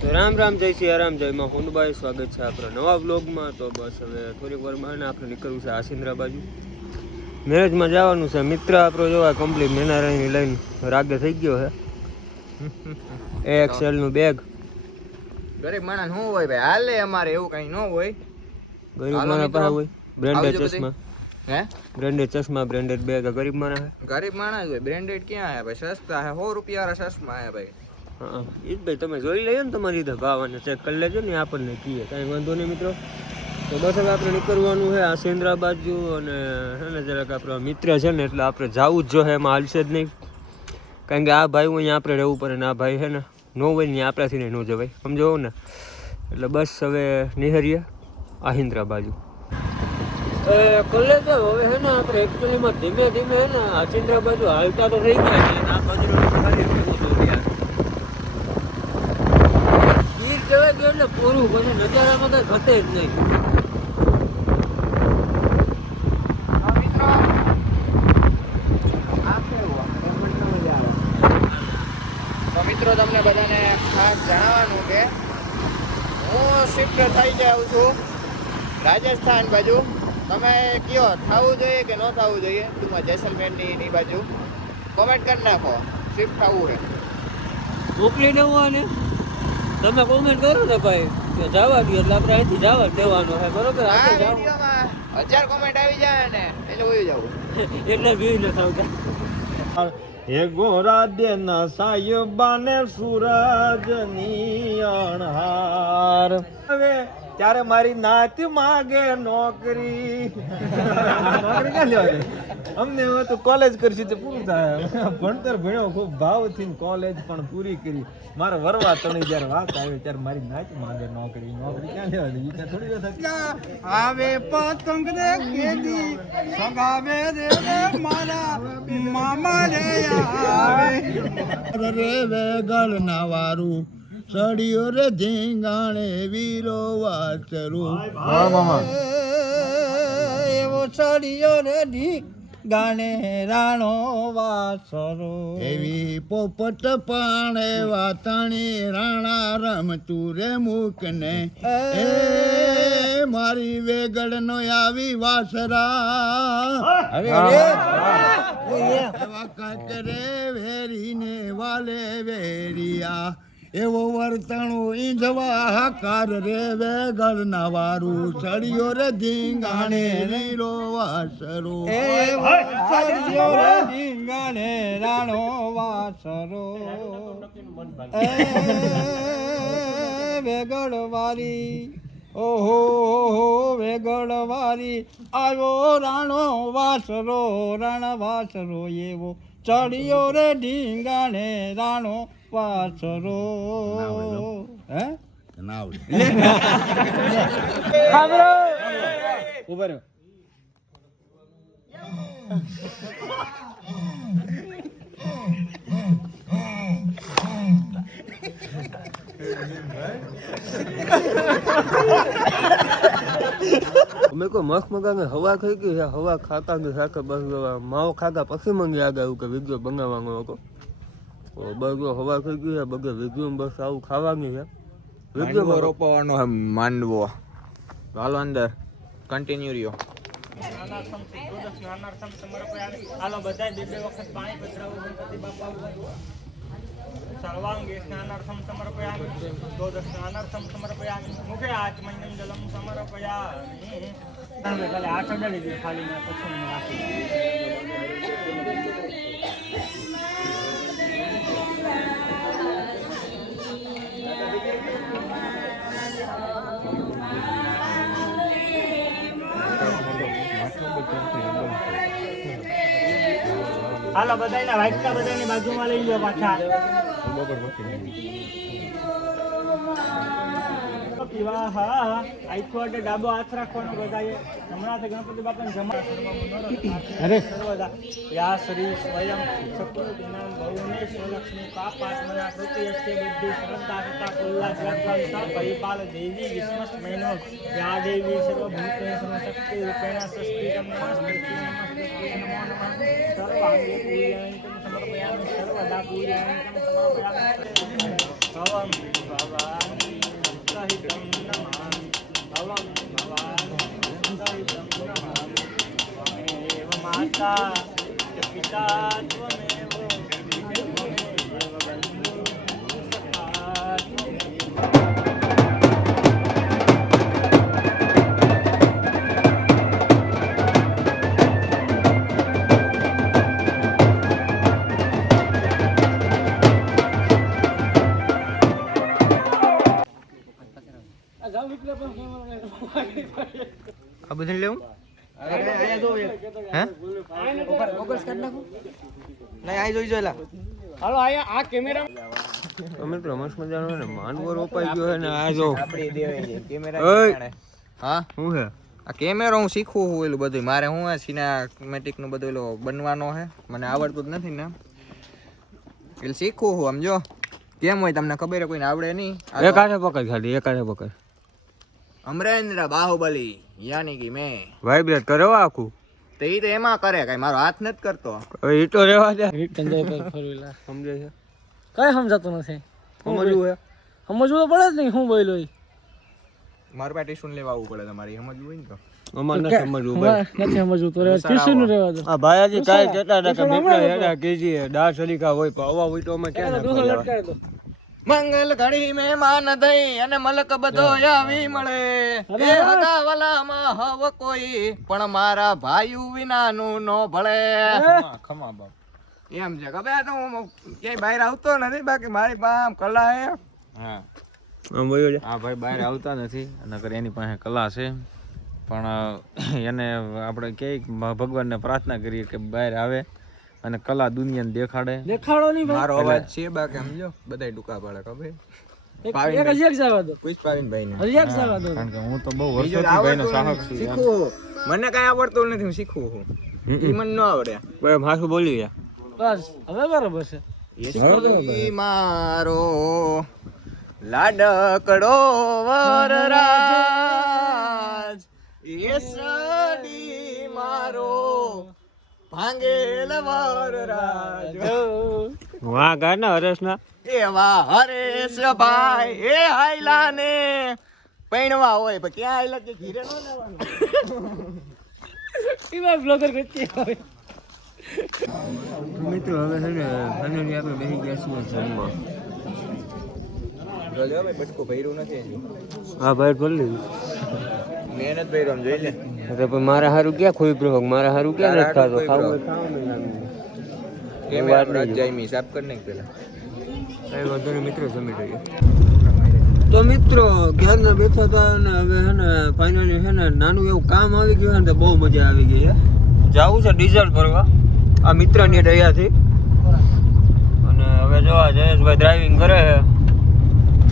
તો રામ રામ જય શ્રી રામ જય માં હોનભાઈ સ્વાગત છે આપણા નવા બ્લોગમાં તો બસ હવે થોડીક વારમાં આપણે નીકળવું છે આસિન્દ્રા બાજુ. મેરેજમાં જવાનું છે. મિત્ર આપણો જોવા કમ્પ્લીટ મેનારાયણની લઈને રાગે થઈ ગયો છે એક્સેલ નું બેગ ગરીબ માણસ શું હોય ભાઈ? હાલે અમારે એવું કઈ ન હોય. ગરીબ માણસ પાસે હોય. બ્રેન્ડેડ ચશ્મા. હે? બ્રેન્ડેડ ચશ્મા બ્રેન્ડેડ બેગ ગરીબ માણસ ગરીબ માણસ હોય. બ્રેન્ડેડ ક્યાં આયા ભાઈ? સસ્તા હે. સો રૂપિયા વાળા ચશ્મા આયા ભાઈ. એ ભાઈ તમે જોઈ લઈએ ને તમારી રીતે ભાવ અને ચેક કરી લેજો ને, આપણને કહીએ. કાંઈ વાંધો નહીં મિત્રો. તો બસ હવે આપણે નીકળવાનું છે આ સેન્દ્રા બાજુ અને છે ને, જરાક આપણો મિત્ર છે ને, એટલે આપણે જવું જ જોઈએ એમાં હાલશે જ નહીં. કારણ કે આ ભાઈ અહીંયા આપણે રહેવું પડે ને, આ ભાઈ છે ને, નો હોય ને આપણાથી નહીં, ન જવાય. સમજો ને? એટલે બસ હવે નિહરીએ આહિન્દ્રા બાજુ. કોલેજ હવે છે ને, આપણે એકચ્યુઅલીમાં ધીમે ધીમે છે ને આચિંદ્રા બાજુ હાલતા તો થઈ ગયા આ બાજુ ખાલી ભેગું થયું યાર ગીર કહેવાય ગયું એટલે પૂરું પછી નજારામાં કઈ ઘટે જ નહીં. મિત્રો. તમને બધાને ખાસ જણાવવાનું કે હું શિફ્ટ થઈ જાઉં છું રાજસ્થાન બાજુ. તમે કયો થવું જોઈએ કે ન થવું જોઈએ? ટૂંકમાં જેસલમેરની એની બાજુ. કોમેન્ટ કરી નાખો. શિફ્ટ થવું છે. મોકલી દેવું આને. તમે કોમેન્ટ કરો ને ભાઈ કે જવા દો એટલે આપણે અહીંથી જવા દેવાનો છે બરોબર? આ આપણે જાવ. વિડીયોમાં હજાર કોમેન્ટ આવી જાય ને એટલે હોઈ જવું એટલે વ્યૂ ન થતા હે ગોરા દેન સાહેબાને સૂરજની અણહાર. હવે ત્યારે મારી નાત માગે નોકરી. નોકરી ક્યાં લેવાની? અમને હવે તો કોલેજ કરશે તે પૂરું થાય. ભણતર ભણ્યો ખૂબ ભાવથી કોલેજ પણ પૂરી કરી. મારે વરવા તણી જ્યારે વાત આવે ત્યારે મારી નાત માગે નોકરી. નોકરી ક્યાં લેવાની? ઈ ક્યાં થોડી દિવસ આવે પતંગ રે કેદી સગાવે રે રે મારા મામા રે આવે. રે વેગળ ના વારું. સડિયો રે ધીંગાણે વીરો વાચરુ એવો સડિયો રે ધી ગાણે રાણો વાસરો એવી પોપટ પાણે વાતાણી રાણા રમતું રે મુકને. એ મારી વેગડ નો આવી વાસરા. હવે કરે વેરીને વાલે વેરિયા. એવો વર્તણું જવા હાકાર રે વેગળ ના વારું સળિયો રે ધીંગાણે નીરો વાસરો સળિયો રે ધીંગાણે રાણો વાસરો વેગળ વારી ઓહો ઓહો વેગળ વારી આવ્યો રાણો વાસરો રાણ વાસરો એવો ચડિયો રે ઢીંગાણે રાણો વાસરો હે? ઊભા રહ્યો અમે કોઈ મખ મગા હવા ખાઈ ગઈ હવા ખાતા ને સાથે બસ માવો ખાતા પછી મંગી આગળ એવું કે વીડિયો બનાવવાનો હતો. જો હવા થઈ ગઈ છે બગે વીડિયો બસ આવું ખાવાની છે. વીડિયો રોપવાનો હે માંડવો. હાલો અંદર કન્ટિન્યુ રહ્યો. હાલો બધા બે બે વખત પાણી પધરાવું ગણપતિ બાપા સર્વાંગે સ્નાનાર્થમ સમર્પયામિ દોદ સ્નાનાર્થમ સમર્પયામિ મુખે આચમન્યમ જલમ સમર્પયામિ ખાલી હાથ અડાડી દીધી ખાલી મેં પછી હાલો બધાને વાઇટકા બધાની બાજુમાં લઈ લો પાછા. વિવાહ આઈથો એટલે ડાબો હાથ રાખવાનો બધાએ. હમણાંથી ગણપતિ બાપાને જમા અરે. સર્વદા. યા શ્રી સ્વયં ચતુર્દિનામ બહુને સ્વલક્ષ્મી પાપાત્મના કૃતિ અસ્તે બુદ્ધિ શ્રદ્ધા તથા ઉલ્લાસ રાખવા પરિપાલ દેવી વિસ્મસ્ત મહિનો યા દેવી સર્વભૂતેષુ શક્તિ રૂપેણ સ્વસ્તિકમ નમસ્તે. નમો નમઃ સર્વાંગે પૂજયંતમ સમર્પયામિ. સર્વદા પૂજયંતમ સમર્પયામિ. ભવમ સાહિત્યમ નમઃ ભવમ ભવાન સાહિત્યમ નમઃ એવ માતા પિતા આ લેવું? હે? નહીં જોઈ જોયેલા. હાલો આયા આ કેમેરા તો મિત્રો મસ્ત મજાનો ને માનવો રોપાઈ ગયો ને આ જો. આપણી દેવાય હા? હું છે? આ કેમેરો હું શીખવું હું એલું બધું મારે હું સિનેમેટિકનું બધું એલો બનવાનો છે. મને આવડતું જ નથી ને. એટલે શીખવું હું સમજો કેમ હોય તમને ખબર કોઈને આવડે નહીં. એક હાથે પકડ ખાલી એક હાથે પકડ. અમરેન્દ્ર બાહુબલી. યાની કે મેં. વાઇબ્રેટ કરે આખું. તો એ તો એમાં કરે કઈ મારો હાથ નથી કરતો. ઈ તો રેવા દે. સમજે છે સમજે છે? કઈ સમજાતું નથી. સમજવું હે? સમજવું તો પડે જ નહીં હું બોલ્યો ઈ. મારું પાસે ટીસ્યુ લેવા આવવું પડે તમારે સમજવું હોય ને તો? અમારે નથી સમજવું ભાઈ. નથી સમજવું તો રહેવા ટ્યુશન રેવા દો. આ ભાયાજી કાલ કેટલા ટકા મિત્ર હેડા કેજી દાળ સલીકા હોય પણ હોય તો અમે ક્યાં જવા? દો. મંગલ ઘડી મહેમાન થઈ અને મલક બધો આવી મળે. એ હગા વલામાં હવ કોઈ પણ મારા ભાઈ વિનાનું નો ભળે. ખમા બાપ. એમ છે કે તો હું ક્યાંય બહાર આવતો નથી બાકી મારી પાસે કલા હે. હા જા. ભાઈ બહાર આવતા નથી નકર એની પાસે કલા છે. પણ એને આપણે ક્યાંય ભગવાનને પ્રાર્થના કરીએ કે બહાર આવે. અને કલા દુનિયાને દેખાડે. દેખાડો નહીં ભાઈ. મારો અવાજ છે બાકી સમજો બધાય ટૂંકા પડે ખબર એક- એક હજી એક જવા દો. પુષ્પાવીનભાઈ ને એક જવા દો. કારણ કે હું તો બહુ વર્ષોથી છું મને કઈ આવડતું નથી હું શીખવું હું. ઈ મને ન આવડે. માથું બોલી ગયા બસ હવે બરોબર છે. ઈ મારો લાડકડો વરરાજ. યસડી ભાંગેલ વાર રાજો વા ના હરેશના. એવા હરેશ ભાઈ એ હાઈલાને પૈણવા હોય પણ ક્યાં હાઈલા કે ઘીરે નો લેવાનું? એમાં બ્લોગર કરતી હોય. તો મિત્રો હવે છે ને ફાઇનલી આપણે બેસી ગયા છીએ જમવા. ભાઈ હા ભાઈ બોલી મહેનત ભર્યો આમ જોઈ લે. તો પણ મારા હારું ક્યાં ખોઈ પ્રયોગ મારા હારું ક્યાં નથી ખાતો? હારું ખાવું કેમ વાત નહીં. જાય સાફ કરી નાખ પેલા કઈ વાંધો નહીં મિત્રો જમી રહીએ તો મિત્રો ઘેરના બેઠા હતા અને હવે છે ને ફાઇનલી છે ને નાનું એવું કામ આવી ગયું ને તો બહુ મજા આવી ગઈ હે. જવું છે ડીઝલ ભરવા? આ મિત્રની દયાથી. અને હવે જોવા આ જયેશભાઈ ડ્રાઇવિંગ કરે છે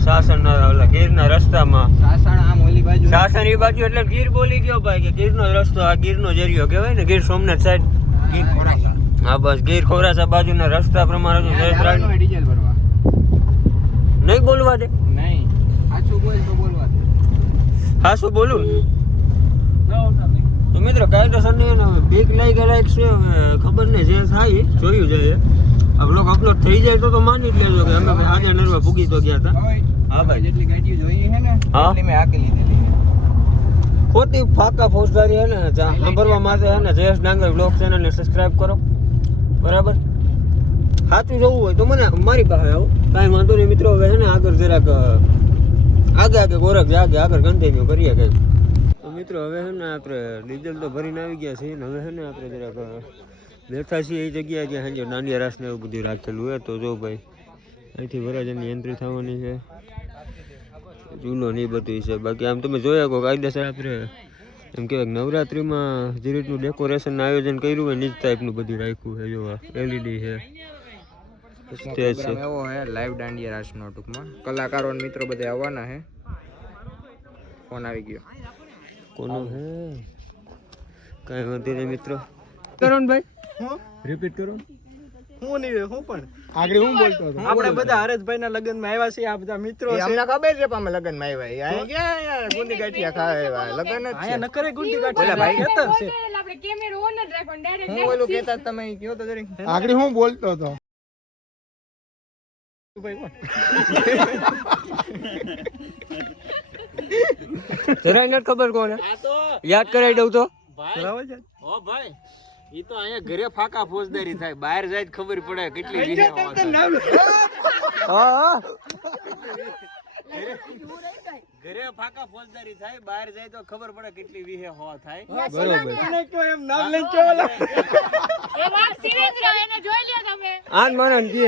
સાસણના ઓલા ગીરના રસ્તામાં સાસણ આમ ઓલી બાજુ સાસણ એ બાજુ એટલે ગીર બોલી ગયો ભાઈ કે ગીરનો રસ્તો આ ગીરનો જરિયો કહેવાય ને ગીર સોમનાથ સાઈડ ગીર ખોરાસા. હા બસ ગીર ખોરાસા બાજુના રસ્તા પ્રમાણે ડીઝલ ભરવા નહીં બોલવા દે? નહીં. સાચું બોલ તો બોલવા દે. સાચું બોલું? તો મિત્રો કાયદેસર નહીં ને હવે બીક લઈ ગયેલા છે ખબર નહીં જે થાય એ જોયું જાય આ બ્લોગ અપલોડ થઈ જાય તો તો માની જ લેજો કે અમે ભાઈ આજે નરવા ભૂગી તો ગયા હતા. હા ભાઈ. જેટલી ગાડીઓ જોઈએ છે ને હા. એટલી મેં હાકી લીધેલી. ખોટી ફાકા ફોજદારી હે ને સાંભળવા માટે હે ને, જયેશ ડાંગર બ્લોગ ચેનલને સબસ્ક્રાઇબ કરો. બરાબર? સાચું જોવું હોય તો મને મારી પાસે આવો. કાંઈ વાંધો નહીં મિત્રો, હવે હે ને આગળ જરાક આગે આગે ગોરખ જાગે, આગળ કન્ટિન્યુ કરીએ કંઈક. તો મિત્રો, હવે હે ને આપણે ડીઝલ તો ભરીને આવી ગયા છીએ ને, હવે હે ને આપણે જરાક બેઠા છીએ એ જગ્યાએ જ્યાં સાંજે નાની રાસને એવું બધું રાખેલું હોય. તો જો ભાઈ, અહીંથી વરાજાની એન્ટ્રી થવાની છે. ચૂલો ને એ બધું છે. બાકી આમ તમે જોયા કહો કાયદેસર આપણે એમ કહેવાય નવરાત્રિમાં જે રીતનું ડેકોરેશનનું આયોજન કર્યું હોય નીચ ટાઈપનું બધું રાખ્યું છે જોવા એલઈડી છે. સ્ટેજ છે. એવો હે લાઈવ દાંડિયા રાસનો ટૂંકમાં. કલાકારો મિત્રો બધા આવવાના હે. ફોન આવી ગયો. કોનો હે? કાંઈ વાંધો નહીં મિત્રો. કરણભાઈ રિપીટ કરો. હું નહીં હું પણ. આગળ હું બોલતો હતો. આપણે બધા હરેશભાઈ ના લગ્નમાં આવ્યા છે આ બધા મિત્રો છે. અમને ખબર છે પણ અમે લગ્નમાં આવ્યા આ ક્યાં યાર ગુંદી ગાંઠિયા ખાવા આવ્યા. લગ્ન જ છે. અહીંયા નકરે ગુંડી ઓલા ભાઈ. ખેતર છે આપણે કેમેરો ઓન જ રાખો ડાયરેક્ટ હું ઓલું કેતા તમે કયો તો જરી આગળ હું બોલતો હતો. જરાય નથી ખબર કોને? યાદ કરાવી દઉં તો. બરાબર ઓ ભાઈ ઈ તો અહીંયા ઘરે ફાકા ફોજદારી થાય. બહાર જાય તો ખબર પડે કેટલી વીહે હવા ઘરે ફાકા ફોજદારી થાય બહાર જાય તો ખબર પડે કેટલી વીહે હવા થાય. એ વાત serious રહ્યો, એને જોઈ લ્યો તમે. આન માનન કે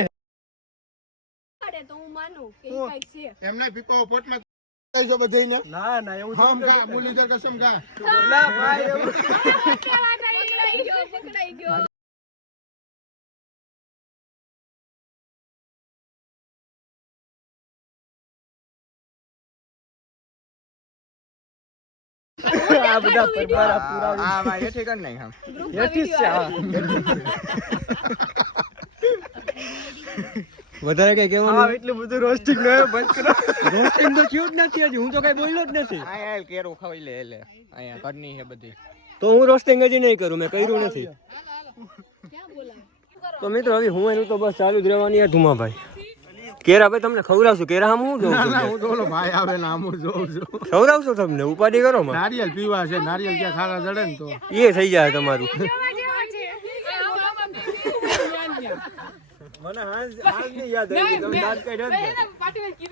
પડે તો હું માનું કે ઈ કાંઈક છે. એમને પીપો પોટમાં ના ના એવું હમ ગા મુરલીધર કસમ ગા. ના ભાઈ એવું પકડાઈ ગયો. પકડાઈ આ બધા પરબારા પૂરા આ ભાઈ એથી કર નાખ આમ. એથી છે હા વધારે કઈ હા એટલું બધું રોસ્ટિંગ નો બંધ કરો. રોસ્ટિંગ તો થયું જ નથી હજી. હું તો કઈ બોલ્યો જ નથી. અહીંયા કેરો કેરું ખવાઈ લે એટલે અહીંયા ઘરની છે બધી. તો હું રોસ્ટિંગ હજી નહીં કરું મેં કર્યું નથી. તો મિત્રો હવે હું એનું તો બસ ચાલુ જ રહેવાની હતું માં ભાઈ કેરા ભાઈ તમને ખવડાવશું? કેરા આમ હું જોઉં છું? હું તો ઓલો ભાઈ આવે ને આમ હું જોઉં છું. ખવડાવશું તમને? ઉપાડી કરો માં નારિયેલ પીવા છે નારિયેલ ક્યાં ખારા જડે ને તો. એ થઈ જાય તમારું. મને હાજ હાજ યાદ આવી તમે દાંત કાઢ્યા જ